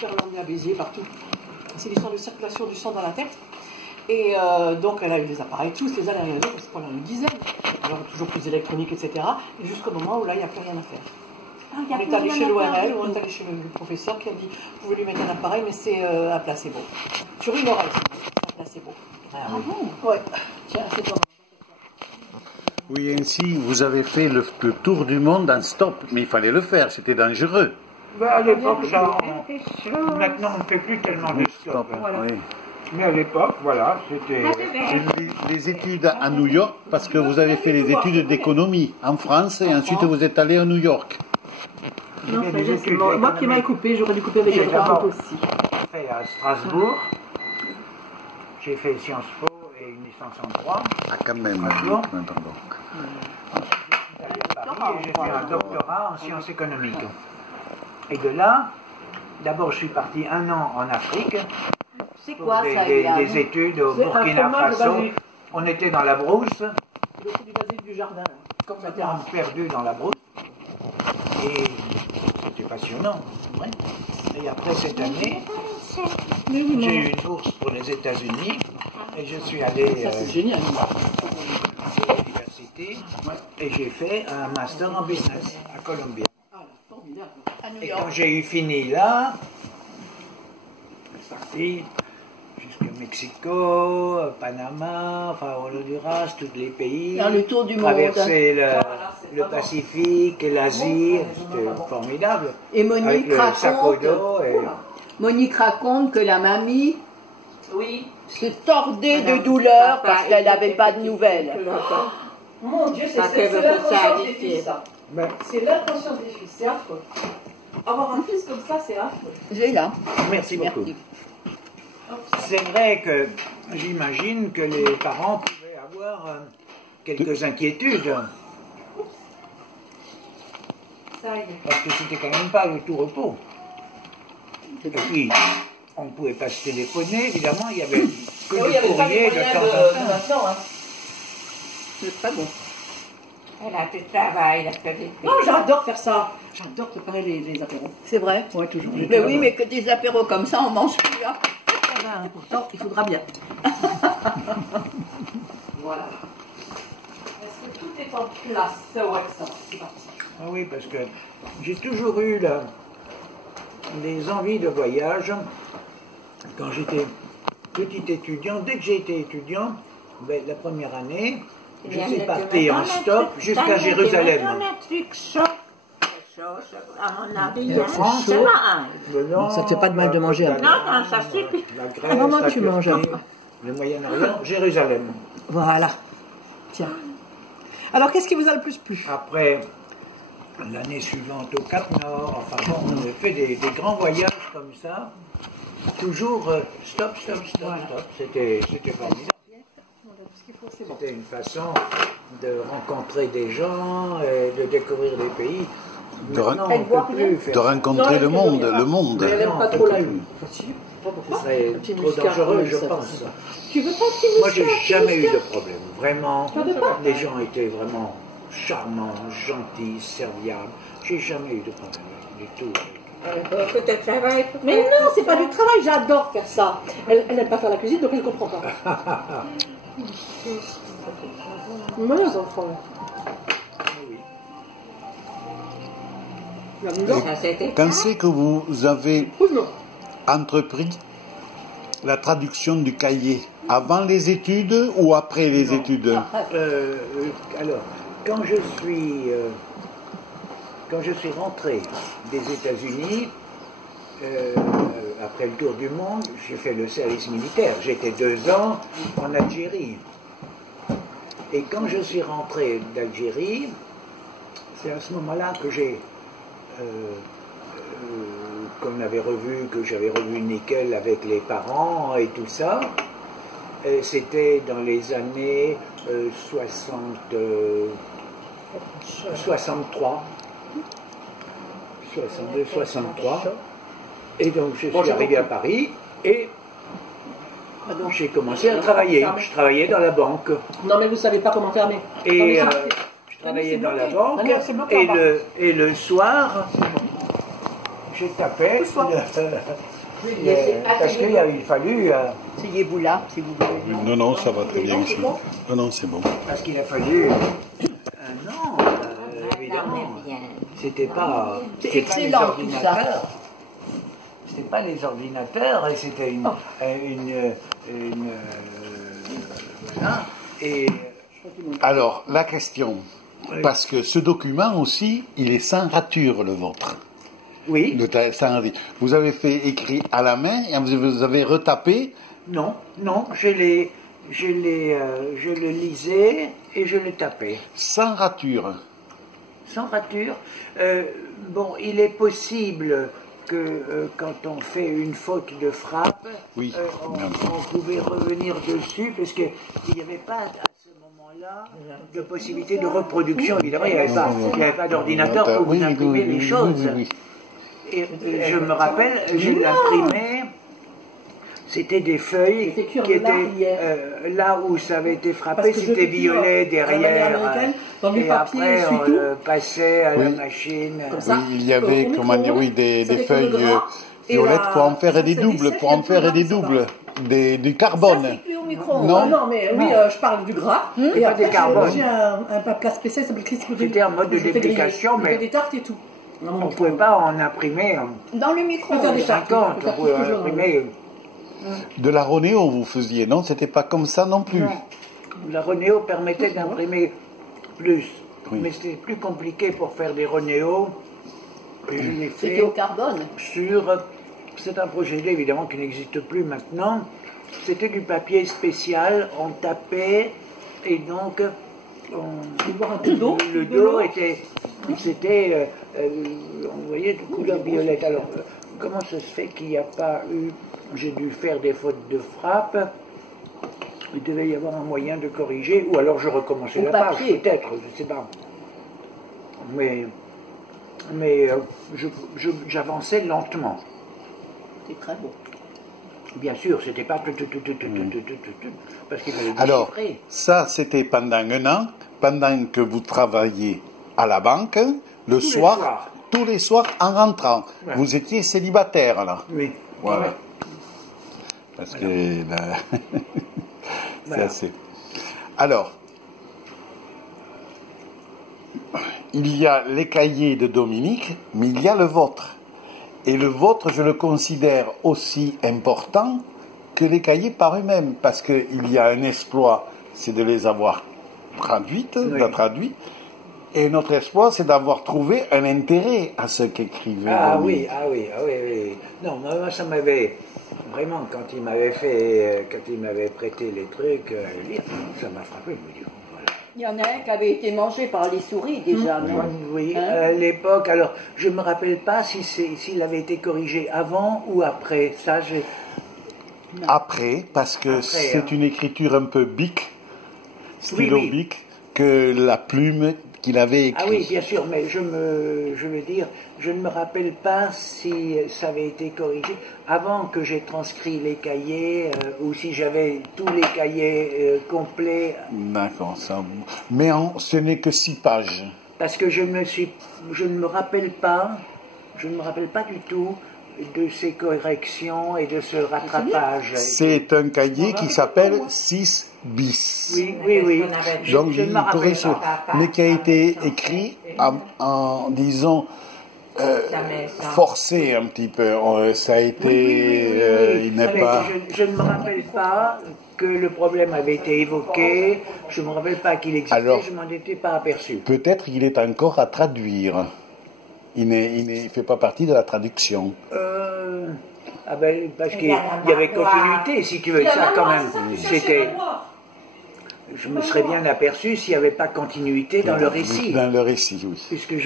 père l'a emmené à Béziers, partout. C'est l'histoire de circulation du sang dans la tête. Et donc elle a eu des appareils, tous les années, c'est pendant une dizaine. Alors toujours plus électronique, etc. Et jusqu'au moment où là, il n'y a plus rien à faire. On est allé chez l'ORL, ou on est allé chez le professeur qui a dit vous pouvez lui mettre un appareil, mais c'est un placebo. Sur une oreille, c'est un placebo. Ah bon? Ouais. Tiens, c'est pas mal. Oui, ainsi, vous avez fait le tour du monde en stop, mais il fallait le faire, c'était dangereux. Ben, à l'époque, ça. Maintenant, on ne fait plus tellement de stop. Voilà. Oui. Mais à l'époque, voilà, c'était. Les études à New York, parce que vous avez fait les études d'économie en France et ensuite vous êtes allé à New York. Non, ça y est, c'est moi qui m'ai coupé, j'aurais dû couper avec les trois aussi. J'ai fait à Strasbourg, j'ai fait Sciences Po et une licence en droit. Ah, quand même. Strasbourg. Donc. J'ai fait un doctorat en sciences économiques. Et de là, d'abord je suis parti 1 an en Afrique. C'est quoi ça, des études au Burkina Faso. On était dans la brousse. C'est le coup du basilic du jardin, comme ça. On s'est perdu dans la brousse. Et c'était passionnant. Ouais. Et après cette année, j'ai eu une bourse pour les États-Unis. Et je suis allé Ça, c'est génial. à l'université. Et j'ai fait un master en business à Columbia. Ah, formidable. Et quand j'ai eu fini là, je suis parti jusqu'au Mexico, Panama, enfin Honduras, tous les pays. Dans le tour du monde. Traverser le Pacifique, l'Asie, c'était formidable. Et Avec le sac au dos. Et... Monique raconte que la mamie se tordait Madame, de douleur papa parce qu'elle était n'avait pas de nouvelles. Mon Dieu, Ça c'est fait l'inconscience ça des additif. fils, ça. Ben, C'est l'inconscience des fils, c'est affreux. Avoir un fils comme ça, c'est affreux. J'ai là. merci beaucoup. Merci. C'est vrai que j'imagine que les parents pouvaient avoir quelques inquiétudes. Ça y est. Parce que c'était quand même pas le tout repos. Et puis, on ne pouvait pas se téléphoner, évidemment, il y avait que Oui, il y avait le pas les courrier de moyens temps en de temps. maintenant, hein. C'est pas bon. Elle a fait travail, elle a fait des Non, j'adore faire ça. J'adore préparer les apéros. C'est vrai. Ouais, toujours. Mais oui, mais que des apéros comme ça, on mange plus. Hein. Pourtant, il faudra bien. Voilà. Est-ce que tout est en place? Ouais, ça va, c'est parti. Ah oui, parce que j'ai toujours eu des envies de voyage. Quand j'étais petit étudiant, dès que j'ai été étudiant, ben, la première année, je suis parti en stop jusqu'à Jérusalem. À mon avis, De France, c'est marrant. Ça te fait pas de mal de manger un peu. Non, non, ça suffit. La Grèce, À un moment, la tu manges. Turquie, le Moyen-Orient, Jérusalem. Voilà. Tiens. Alors, qu'est-ce qui vous a le plus plu? Après, l'année suivante au Cap Nord, enfin bon, on a fait des grands voyages comme ça. Toujours stop. C'était formidable. C'était une façon de rencontrer des gens, et de découvrir des pays. Maintenant, on ne peut plus faire De rencontrer le monde, le monde. Mais elle n'aime pas trop la lune. Ce serait trop dangereux, je pense. Tu veux pas un petit Moi, j'ai muscat? jamais eu de problème. Vraiment, Tu en veux pas? les gens étaient vraiment charmants, gentils, serviables. J'ai jamais eu de problème du tout. Peut-être travail. Mais non, c'est pas du travail, j'adore faire ça. Elle n'aime pas faire la cuisine, donc elle ne comprend pas. Moi, les enfants. Ça, c'était Quand c'est que vous avez Non. entrepris la traduction du cahier? Avant les études ou après les études? Alors, quand je suis rentré des États-Unis, après le tour du monde, j'ai fait le service militaire. J'étais 2 ans en Algérie. Et quand je suis rentré d'Algérie, c'est à ce moment-là que que j'avais revu Nickel avec les parents et tout ça. C'était dans les années 63, 62, 63. Et donc je suis arrivé à Paris et j'ai commencé à travailler. Je travaillais dans la banque. Non, mais vous savez pas comment fermer. Et je travaillais dans la banque et le soir, je tapais Parce qu'il a fallu... Asseyez-vous là, si vous voulez. Non, ça va très bien ici. Non, c'est bon. Parce qu'il a fallu un an, évidemment. C'était pas... C'est excellent tout ça. C'était pas les ordinateurs, et c'était voilà. Et... Alors, la question, parce que ce document aussi, il est sans rature, le vôtre. Oui. Vous avez fait écrit à la main et vous avez retapé. Non, je le lisais et je le tapais. Sans rature. Sans rature. Bon, il est possible que quand on fait une faute de frappe, Oui. on pouvait revenir dessus, parce qu'il n'y avait pas à ce moment-là de possibilité de reproduction. Évidemment, il n'y avait pas d'ordinateur pour vous imprimer les choses. Oui. Et je me rappelle, je l'imprimais, c'était des feuilles qui étaient là où ça avait été frappé, c'était violet derrière, et après on le passait à la machine. Oui, il y avait, des feuilles violettes pour en faire des doubles, du carbone. Non, mais oui, je parle du gras. Et pas des carbones. J'ai un plat spécial, ça s'appelle Christ. C'était un mode de déplication, mais des tartes et tout. On ne pouvait pas en imprimer. Dans le micro, on des 50, on pouvait en imprimer. De la Ronéo, vous faisiez, non? C'était pas comme ça non plus. Non. La Ronéo permettait d'imprimer plus. Mais c'était plus compliqué pour faire des Ronéo. Et je l'ai fait. C'était au carbone. C'est un procédé évidemment qui n'existe plus maintenant. C'était du papier spécial, on tapait et donc le dos était, on voyait de couleur violette. Alors comment ça se fait qu'il n'y a pas eu, j'ai dû faire des fautes de frappe, il devait y avoir un moyen de corriger, ou alors je recommençais la page, peut-être, je ne sais pas. Mais j'avançais lentement. C'est très beau. Bien sûr, c'était pas parce qu'il fallait déchiffrer. Alors, ça, c'était pendant un an, pendant que vous travailliez à la banque, tous les soirs en rentrant. Ouais. Vous étiez célibataire, là. Oui. Voilà. Ouais. Parce que là... c'est assez... Alors, il y a les cahiers de Dominique, mais il y a le vôtre. Et le vôtre, je le considère aussi important que les cahiers par eux-mêmes, parce qu'il y a un exploit, c'est de les avoir traduits, et notre exploit, c'est d'avoir trouvé un intérêt à ce qu'écrivait oui. Non, moi, ça m'avait, vraiment, quand il m'avait prêté les trucs à lire, ça m'a frappé, je me dis, il y en a un qui avait été mangé par les souris déjà, non? Oui, à l'époque. Alors, je ne me rappelle pas s'il avait été corrigé avant ou après. Ça, Après, parce que c'est une écriture un peu bic, stylo-bic, que la plume qu'il avait écrite. Ah oui, bien sûr, mais je veux dire, je ne me rappelle pas si ça avait été corrigé avant que j'ai transcrit les cahiers ou si j'avais tous les cahiers complets. D'accord, ça. Mais ce n'est que 6 pages. Parce que je ne me rappelle pas du tout de ces corrections et de ce rattrapage. C'est un cahier qui s'appelle 6 bis. Oui. Donc, mais qui a été écrit en disons, forcé un petit peu. Ça a été... il n'est pas... Je ne me rappelle pas que le problème avait été évoqué. Je ne me rappelle pas qu'il existait. Alors, je ne m'en étais pas aperçu. Peut-être qu'il est encore à traduire. Il ne fait pas partie de la traduction. Parce qu'il y avait continuité, si tu veux, ça quand même. Je me serais bien aperçu s'il n'y avait pas continuité dans le récit. Dans le récit, oui. Puisque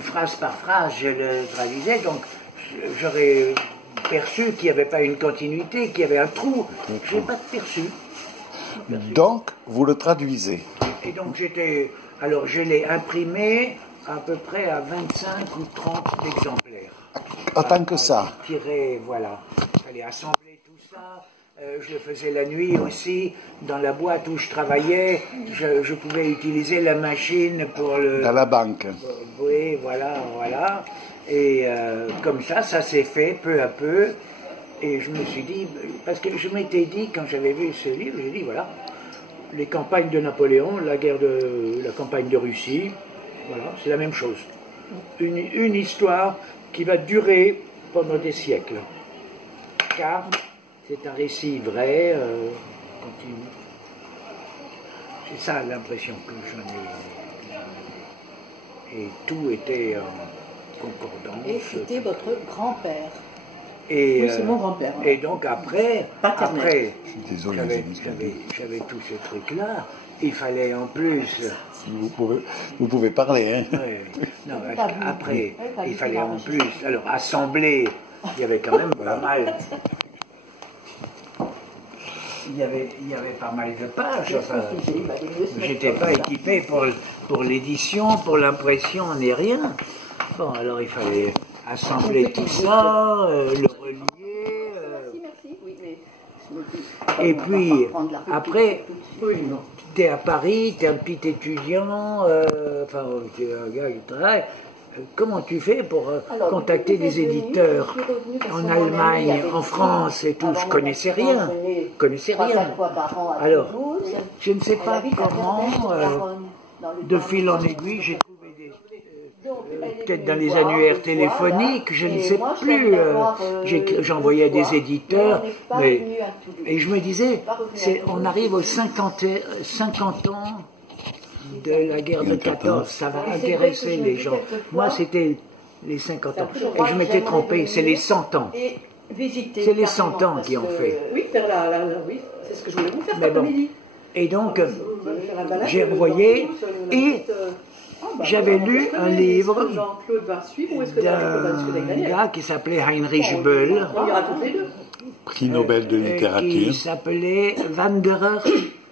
phrase par phrase, je le traduisais, donc j'aurais perçu qu'il n'y avait pas une continuité, qu'il y avait un trou. Je n'ai pas perçu. Donc, vous le traduisez. Et donc alors je l'ai imprimé à peu près à 25 ou 30 exemplaires. Autant que ça. Voilà. Il fallait assembler tout ça. Je le faisais la nuit aussi. Dans la boîte où je travaillais, je pouvais utiliser la machine pour le... Dans la banque. Oui, voilà. Et comme ça s'est fait peu à peu. Et je me suis dit, parce que je m'étais dit, quand j'avais vu ce livre, j'ai dit, voilà, les campagnes de Napoléon, la campagne de Russie, voilà, c'est la même chose. Une histoire qui va durer pendant des siècles. Car c'est un récit vrai, continu. C'est ça l'impression que j'en ai. Et tout était en concordance. Et c'était votre grand-père. Et, Oui, c'est mon grand-père. Et donc après Je suis désolé, j'avais tous ces trucs-là. Il fallait en plus... Vous pouvez parler, hein. Ouais. Non, après, il fallait en plus... Alors, assembler, il y avait quand même pas mal... Il y avait pas mal de pages. Enfin, j'étais pas équipé pour l'édition, pour l'impression, ni rien. Bon, alors il fallait assembler tout ça, le relier. Et puis, après, tu es à Paris, tu es un petit étudiant, enfin, tu es un gars qui travaille. Comment tu fais pour contacter des éditeurs en Allemagne, en France et tout? Je connaissais rien. Alors, je ne sais pas comment, de fil en aiguille, j'ai trouvé peut-être dans les annuaires téléphoniques, je ne sais plus. J'envoyais des éditeurs, et je me disais, on arrive aux 50 ans de la guerre de 14, ça va intéresser les gens. Moi, c'était les 50 ans. Et je m'étais trompé, c'est les 100 ans. C'est les 100 ans qui ont fait. Oui, oui, c'est ce que je voulais vous faire cet après-midi. Et donc, j'ai envoyé, et j'avais lu un livre d'un gars qui s'appelait Heinrich Böll, prix Nobel de littérature, qui s'appelait Wanderer,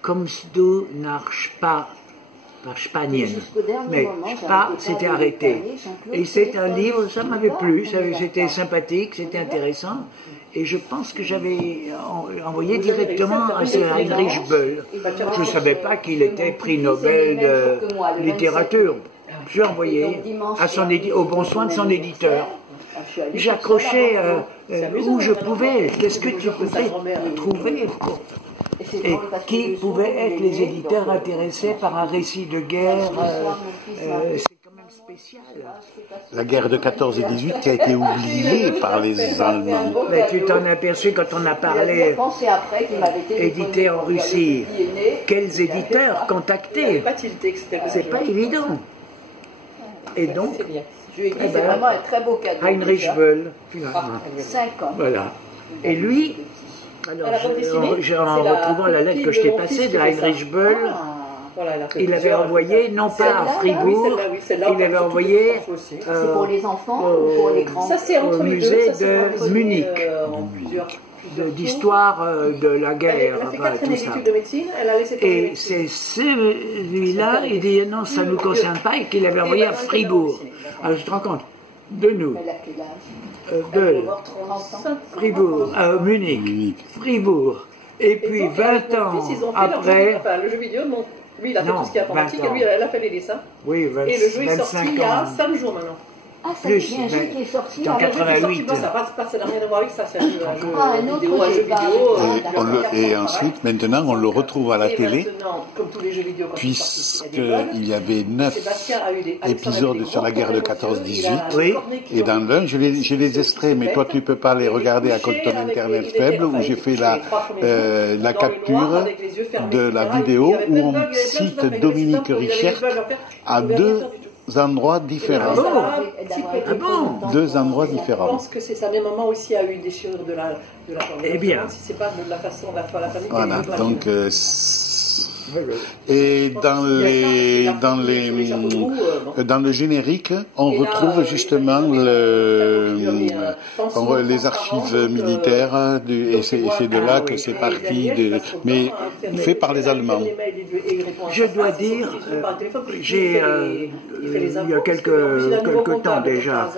kommst du nach Spanien. Mais Spa s'était arrêté. Et c'est un livre, ça m'avait plu, c'était sympathique, c'était intéressant. Et je pense que j'avais envoyé directement à Heinrich Böll. Je ne savais pas qu'il était prix Nobel de littérature. J'ai envoyé au bon soin de son éditeur. J'accrochais où je pouvais, qu'est-ce que tu pouvais trouver et qui pouvaient être les éditeurs intéressés par un récit de guerre. C'est quand même spécial. La guerre de 14 et 18 qui a été oubliée par les Allemands. Mais tu t'en as aperçu quand on a parlé édité en Russie. Quels éditeurs contacter? C'est pas évident. Et donc, c'est vraiment un très beau cadeau. Heinrich Böll, 5 ans. Voilà. Et lui, alors, en retrouvant la lettre que je t'ai passée de Heinrich Böll, il avait envoyé, non pas à Fribourg, il avait envoyé c'est pour les enfants ou pour les grands? Au musée de Munich, d'histoire de la guerre, enfin, tout ça. Et c'est celui-là, il dit non, ça ne nous concerne pas, et qu'il avait envoyé à Fribourg. Alors je te rends compte, de nous, Fribourg, Munich, Fribourg, et puis 20 ans après, le jeu vidéo, lui il a fait tout ce qui est informatique, et lui elle a fait les dessins. Oui, et le jeu est sorti il y a 5 jours maintenant. Ah, ça c'est un jeu qui est sorti en 88. Ça n'a rien à voir avec ça, c'est un jeu vidéo. Et ensuite, maintenant, on le retrouve à la télé, comme tous les jeux vidéo, puisqu'il y avait 9 épisodes sur la guerre de 14-18. Et dans l'un, j'ai les extraits, mais toi, tu ne peux pas les regarder à cause de ton Internet faible, où j'ai fait la capture de la vidéo, où on cite Dominique Richert à 2 endroits différents. Ah bon? 2 endroits différents. Je pense que c'est ça. Même moment aussi a eu une déchirure de la Eh bien. Si c'est pas de la façon, la famille. Voilà, donc et dans le générique, on retrouve justement les archives militaires, et c'est de là que c'est parti, mais fait par les Allemands. Je dois dire, il y a quelques temps déjà,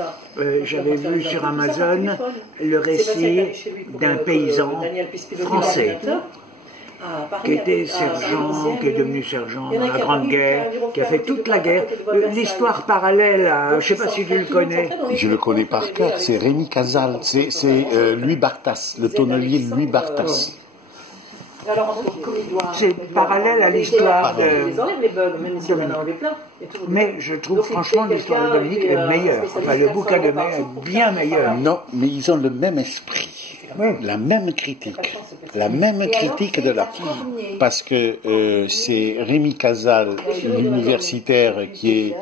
j'avais vu sur Amazon le récit d'un paysan français. à Paris. qui était sergent, qui est devenu sergent dans la Grande Guerre, qui a fait toute la guerre. L'histoire parallèle à, je ne sais pas si tu le connais. Je le connais par cœur, c'est Rémi Casal, c'est Louis Bartas, le tonnelier Louis Bartas. C'est parallèle à l'histoire de... Ils enlèvent les bugs, même si on en a enlevé plein. Mais je trouve franchement l'histoire de Dominique est meilleure. Enfin, le bouquin de May est bien meilleur. Non, mais ils ont le même esprit, la même critique de l'art. Parce que c'est Rémi Casal, l'universitaire qui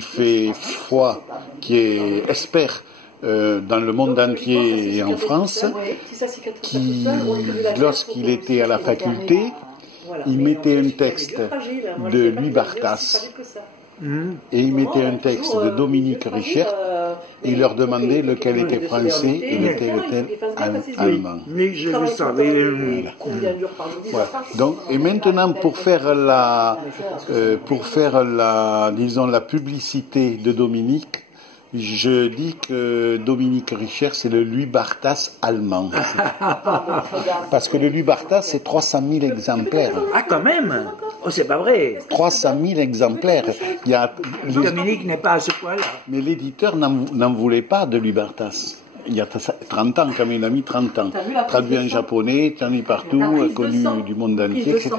fait foi, qui est expert dans le monde entier et en France, qui, lorsqu'il était à la faculté, il mettait un texte de Louis Bartas et il mettait un texte de Dominique Richer et il leur demandait lequel était français et lequel était allemand. Oui, je le savais. Voilà. Donc, et maintenant, pour faire la, disons, la publicité de Dominique, je dis que Dominique Richer, c'est le Louis Bartas allemand. Parce que le Louis Bartas, c'est 300 000 exemplaires. Ah, quand même. Oh, c'est pas vrai. 300 000 exemplaires. Dominique n'est pas à ce point-là. Mais l'éditeur n'en voulait pas de Louis Bartas. Il y a 30 ans, quand même, il a mis 30 ans. Traduit en japonais, traduit partout, connu du monde entier, etc.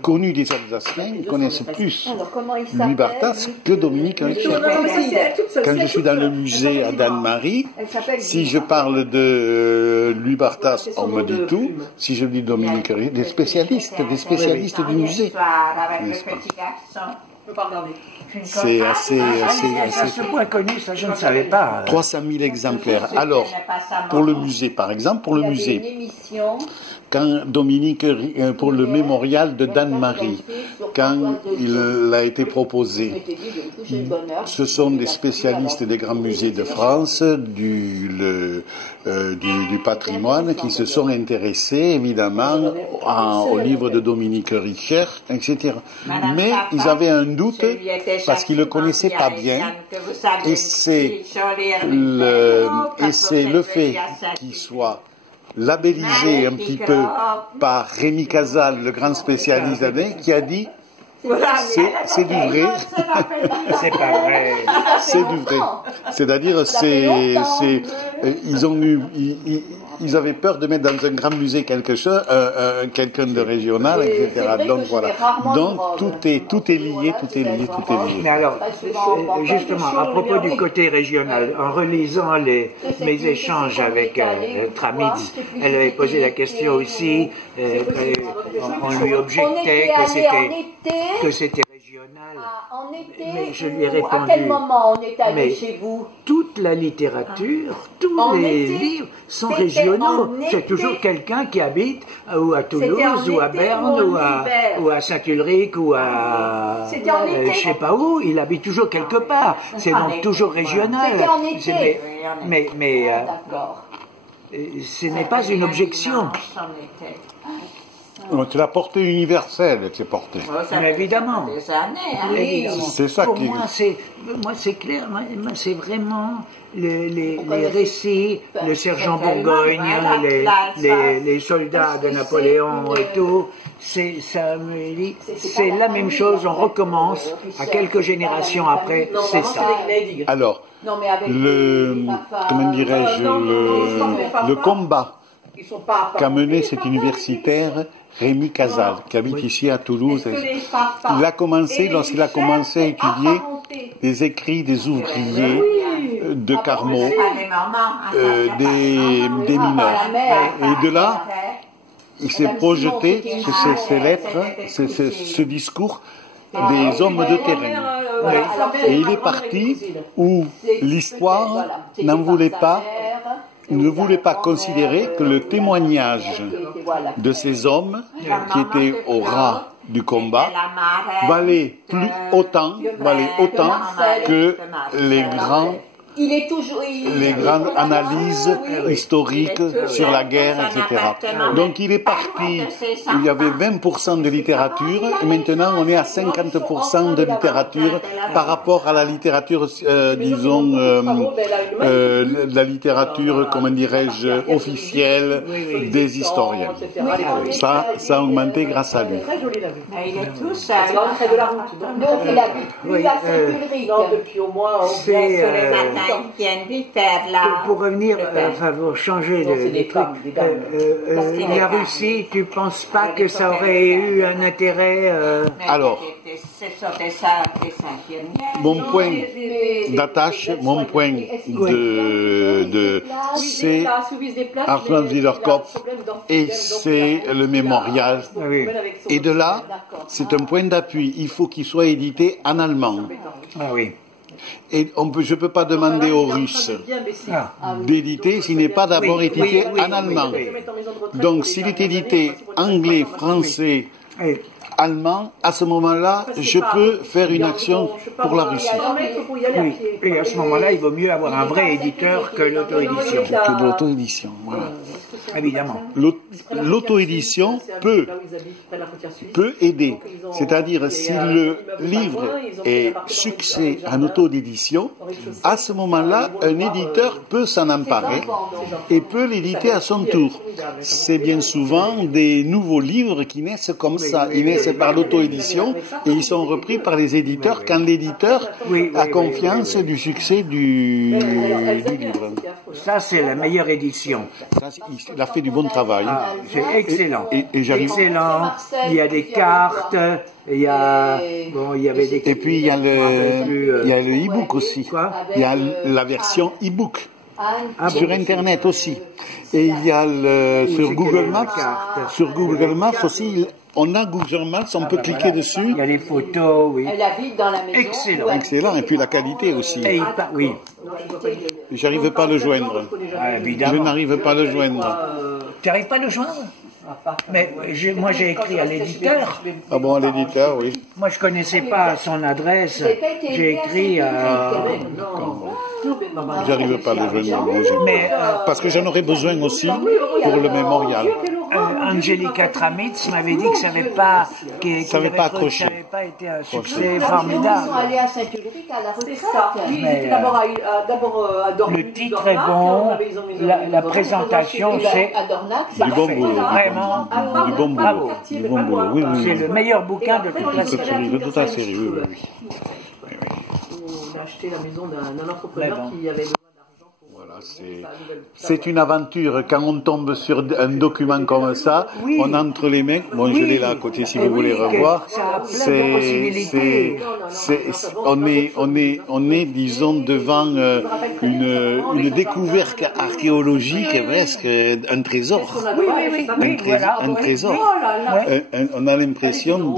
Connu des Alsaciens, ils connaissent plus Louis Bartas que Dominique Richer. Quand je suis dans le musée à Danemarie, si je parle de Louis Bartas, on me dit tout. Si je dis Dominique Richer, des spécialistes du musée. N'est-ce pas? C'est assez. À ce point connu, ça je ne savais pas. 300 000 exemplaires. Alors, pour le musée, par exemple, quand Dominique, pour le mémorial de Danemarie, quand il a été proposé, ce sont des spécialistes des grands musées de France, du patrimoine, qui se sont intéressés, évidemment, au livre de Dominique Richer, etc. Mais ils avaient un doute, parce qu'ils ne le connaissaient pas bien, et c'est le fait qu'il soit labellisé un petit peu par Rémi Casal, le grand spécialiste qui a dit c'est du vrai. C'est pas vrai. C'est du vrai. C'est-à-dire, ils avaient peur de mettre dans un grand musée quelqu'un de régional, etc. Donc voilà. Donc tout est lié. Mais alors, justement, à propos du côté régional, en relisant mes échanges avec Tramid, elle avait posé la question aussi, on lui objectait que c'était régional. En été, mais je lui ai répondu. À quel moment on est allé chez vous? Toute la littérature, tous les livres sont régionaux. C'est toujours quelqu'un qui habite ou à Toulouse, ou à Berne, ou à Saint-Ulrich, ou à je sais pas où. Il habite toujours quelque part. C'est donc toujours régional. Mais ce n'est pas une objection. C'est la portée universelle qui est portée. Mais évidemment. C'est ça pour qui. Moi, c'est clair. Moi, c'est vraiment les récits, le sergent Bourgogne, les soldats de Napoléon et tout. C'est la même chose. On recommence à quelques générations après. C'est ça. Alors, comment dirais-je, le combat qu'a mené cet universitaire Rémi Casal, qui habite ici à Toulouse. Lorsqu'il a commencé à étudier les écrits des ouvriers de Carmaux, des mineurs. Et de là, il s'est projeté sur ces lettres, ce discours des hommes de terrain. Et il est parti où l'histoire ne voulait pas considérer que le témoignage de ces hommes qui étaient au ras du combat valait autant que les grands Il est toujours. les grandes analyses historiques sur la guerre, etc. Donc il est parti, il y avait 20% de littérature, et maintenant on est à 50% de littérature par rapport à la littérature, disons, la littérature, comment dirais-je, officielle des historiens. Ça a augmenté grâce à lui. C'est très joli la vue. Il est tout C'est vraiment seul. près de la route. Donc il habite plus à Saint-Ulrich. Non, depuis au moins. C'est, Le matin, ils viennent lui faire là. pour revenir, enfin, pour changer Non, c'est de des truc, femmes, des dames. la Russie, tu penses pas que ça aurait eu un intérêt Alors, Ce sont des infirmières. mon point d'attache, mon point c'est Armand Wiederkopf et c'est le mémorial. oui. Et de là, c'est un point d'appui. Il faut qu'il soit édité en allemand. Ah oui. Et je ne peux pas demander aux Russes d'éditer s'il n'est pas d'abord édité en allemand. Donc s'il est édité anglais, français, allemand, à ce moment-là, je peux faire une action pour la Russie. Oui. Et à ce moment-là, il vaut mieux avoir un vrai éditeur que l'auto-édition. Que de l'auto-édition, voilà. Évidemment. L'auto-édition peut aider. C'est-à-dire, si le livre est succès en auto-édition, à ce moment-là, un éditeur peut s'en emparer et peut l'éditer à son tour. C'est bien souvent des nouveaux livres qui naissent comme ça. Ils naissent par l'auto-édition et ils sont repris par les éditeurs quand l'éditeur a confiance du succès du livre. Ça, c'est la meilleure édition. Ça, il a fait du bon travail. Ah, c'est excellent. Et j'arrive. Excellent. Il y a des cartes. Il y a, bon, il y avait des. Et puis il y a le e-book aussi. Quoi? Il y a la version e-book sur Internet aussi. Et il y a sur Google Maps aussi. On a Google Maps, on peut cliquer dessus. Il y a les photos, oui. Elle habite dans la maison. Excellent. Excellent. Et puis la qualité aussi. Et oui. J'arrive pas à le joindre. Ah, Je évidemment. n'arrive pas à le joindre. Tu n'arrives pas à le joindre? Mais moi, j'ai écrit à l'éditeur. Ah bon, à l'éditeur, oui. Moi, je connaissais pas son adresse. J'ai écrit à. J'arrive pas à le joindre. Mais Parce que j'en aurais besoin aussi pour le mémorial. Angelica Tramitz m'avait dit que ça n'avait pas, accroché. ça n'avait pas été un succès Ils formidable. sont allés à Saint-Ulrich à la C'est retraite. ça. Oui, il était d'abord à Dornac. Le titre est bon, la présentation, c'est À Dornac, Du bon boulot. vraiment Du bon bravo. boulot. Du bon boulot. Oui, oui, C'est oui. le meilleur bouquin de toute la série. De toute la série, oui, oui, oui. On a acheté la maison d'un entrepreneur qui avait besoin d'argent pour. Voilà, c'est une aventure. Quand on tombe sur un document comme ça, on entre les mains. Bon, je l'ai là à côté si vous voulez revoir. On est, disons, devant une découverte archéologique, presque un trésor. Un trésor. On a l'impression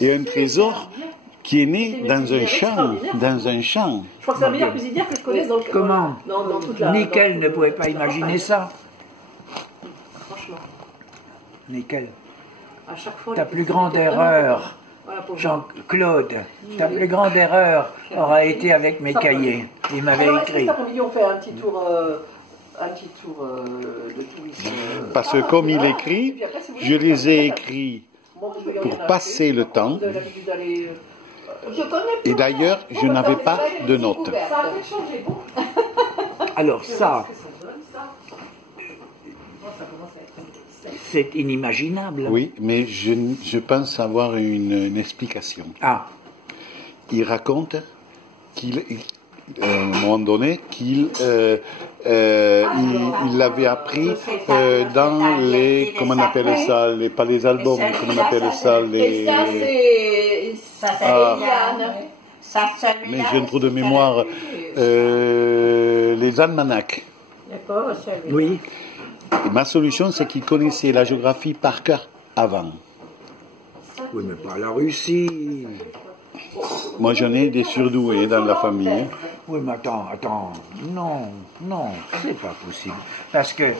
et un trésor qui est né dans un champ. Je crois que c'est la meilleure cuisinière que je connaisse dans le. Comment Dans toute la. Nickel ne pouvait pas imaginer ça. Franchement. Nickel. À chaque fois. Ta plus grande erreur, Jean-Claude, ta plus grande erreur aura été avec mes cahiers. Il m'avait écrit. On fait un petit tour de tourisme. Parce que comme il écrit, je les ai écrits pour passer le temps. Et d'ailleurs, je n'avais pas de notes. Ça a peut-être changé beaucoup. Alors ça, c'est inimaginable. Oui, mais je pense avoir une explication. Ah, Il raconte à un moment donné, qu'il l'avait appris dans les, comment on appelle ça, pas les albums, comment on appelle ça, Et ça, c'est Yann. mais j'ai un trou de mémoire, les almanachs. oui. Et ma solution, c'est qu'il connaissait la géographie par cœur avant. Oui, mais pas la Russie. Moi, j'en ai des surdoués dans la famille. Oui, mais attends. Non, c'est pas possible. Parce que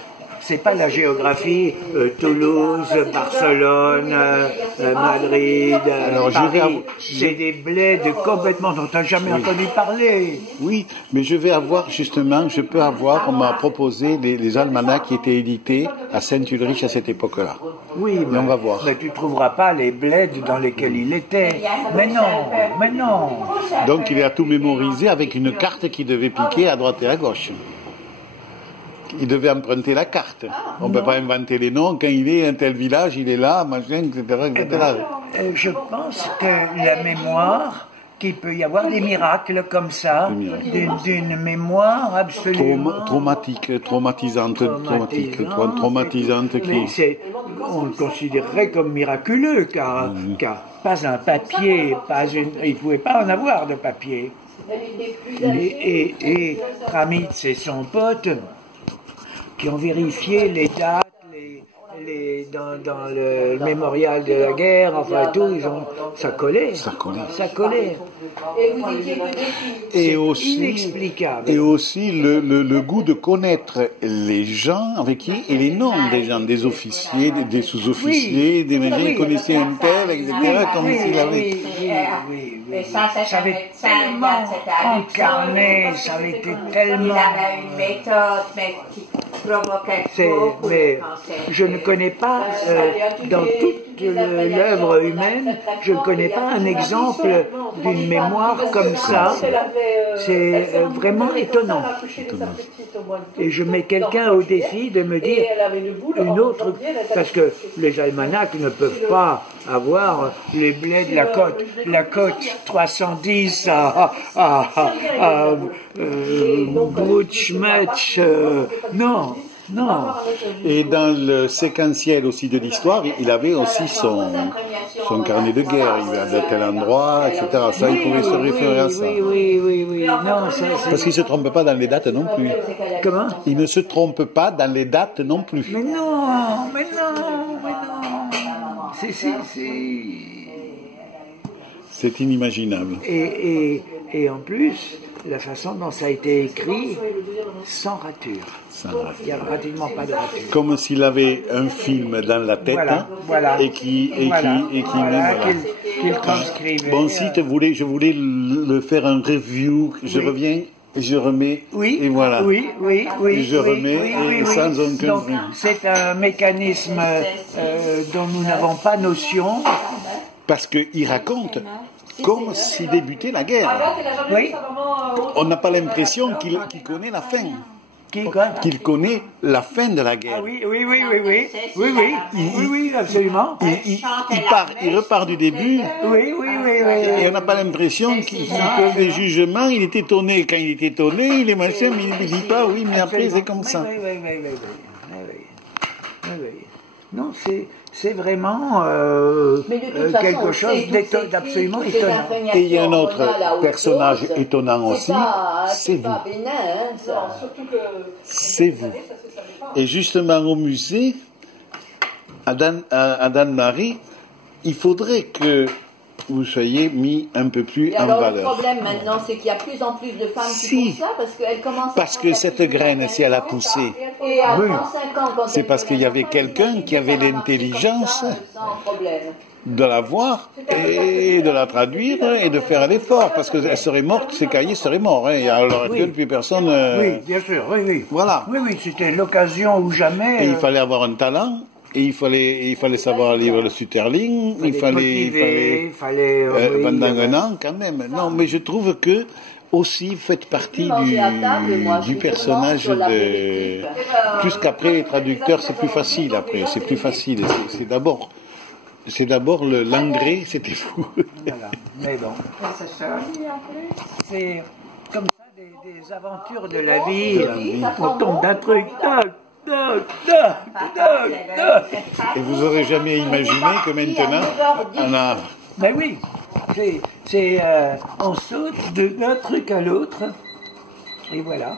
c'est pas la géographie Toulouse, Barcelone, Madrid, Paris. C'est des bleds complètement dont tu n'as jamais entendu parler. Oui, mais je peux avoir, on m'a proposé les almanachs qui étaient édités à Saint-Ulrich à cette époque-là. Oui, mais on va voir. Mais tu ne trouveras pas les bleds dans lesquels il était. Mais non. Donc il a tout mémorisé avec une carte qui devait piquer à droite et à gauche. Il devait emprunter la carte. On ne peut pas inventer les noms. Quand il est un tel village, il est là, machin, etc. Je pense que la mémoire, qu'il peut y avoir des miracles comme ça, d'une mémoire absolument traumatisante qui... on le considérerait comme miraculeux, car pas un papier, il ne pouvait pas en avoir de papier. Et Tramitz et son pote, qui ont vérifié les dates, dans le mémorial de la guerre, enfin tout, ça collait. Et aussi, inexplicable. Et aussi le goût de connaître les gens avec qui, et les noms des gens, des officiers, des sous-officiers, des médecins, ils connaissaient un tel, etc., comme s'il avait... Mais ça avait tellement incarné, ça avait été tellement... Il avait une méthode, mais qui provoquait beaucoup mais je ne connais pas, dans toute l'œuvre humaine, je ne connais pas un exemple d'une mémoire comme ça. C'est vraiment étonnant. Et je mets quelqu'un au défi de me dire une autre, parce que les almanachs ne peuvent pas avoir les bleds de la côte 310 à Brutschmetsch, non. Et dans le séquentiel aussi de l'histoire, il avait aussi son carnet de guerre, il va de tel endroit, etc. Ça, il pouvait se référer à ça. Oui. Non, parce qu'il ne se trompe pas dans les dates non plus. Comment? Il ne se trompe pas dans les dates non plus. Mais non. C'est inimaginable. Et en plus, la façon dont ça a été écrit, sans rature. Il n'y a pratiquement pas de rature. Comme s'il avait un film dans la tête, et qu'il transcrivait. Bon, si je voulais le faire un review, je reviens, je remets, et voilà. Oui. Et je remets, sans aucun... Donc, c'est un mécanisme dont nous n'avons pas notion. Parce qu'il raconte comme s'il débutait la guerre. Oui. On n'a pas l'impression qu'il connaît la fin. Qu'il connaît la fin de la guerre. Ah oui, absolument. Il repart du début. Oui. Et on n'a pas l'impression qu'il fait des jugements. Il est étonné. Quand il est étonné, il est machin, mais il ne dit pas, oui, mais après c'est comme ça. Oui. Non, c'est vraiment quelque chose d'absolument étonnant. Et il y a un autre personnage étonnant aussi, c'est vous. C'est vous. Et justement au musée, à Dan-Marie, il faudrait que vous soyez mis un peu plus en valeur. Le problème maintenant, c'est qu'il y a plus en plus de femmes qui font ça, parce qu'elles commencent parce que cette graine, si elle a poussé, c'est parce qu'il y avait quelqu'un qui avait l'intelligence de la voir et de la traduire et de faire l'effort, parce qu'elle serait morte, ces cahiers seraient morts. Hein. À l'heure actuelle, plus personne... Oui, bien sûr, oui. Voilà. Oui, c'était l'occasion ou jamais... Et il fallait avoir un talent. Et il fallait savoir lire le Sutherland, il fallait pendant un an quand même. Non, mais je trouve que aussi vous faites partie du personnage de... Plus qu'après les traducteurs, c'est plus facile après, c'est plus facile. C'est d'abord l'engrais, c'était fou. Voilà, mais bon. C'est comme ça des aventures de la vie. On tombe d'un truc. Et vous aurez jamais imaginé que maintenant on a... Ben oui, on saute d'un truc à l'autre et voilà.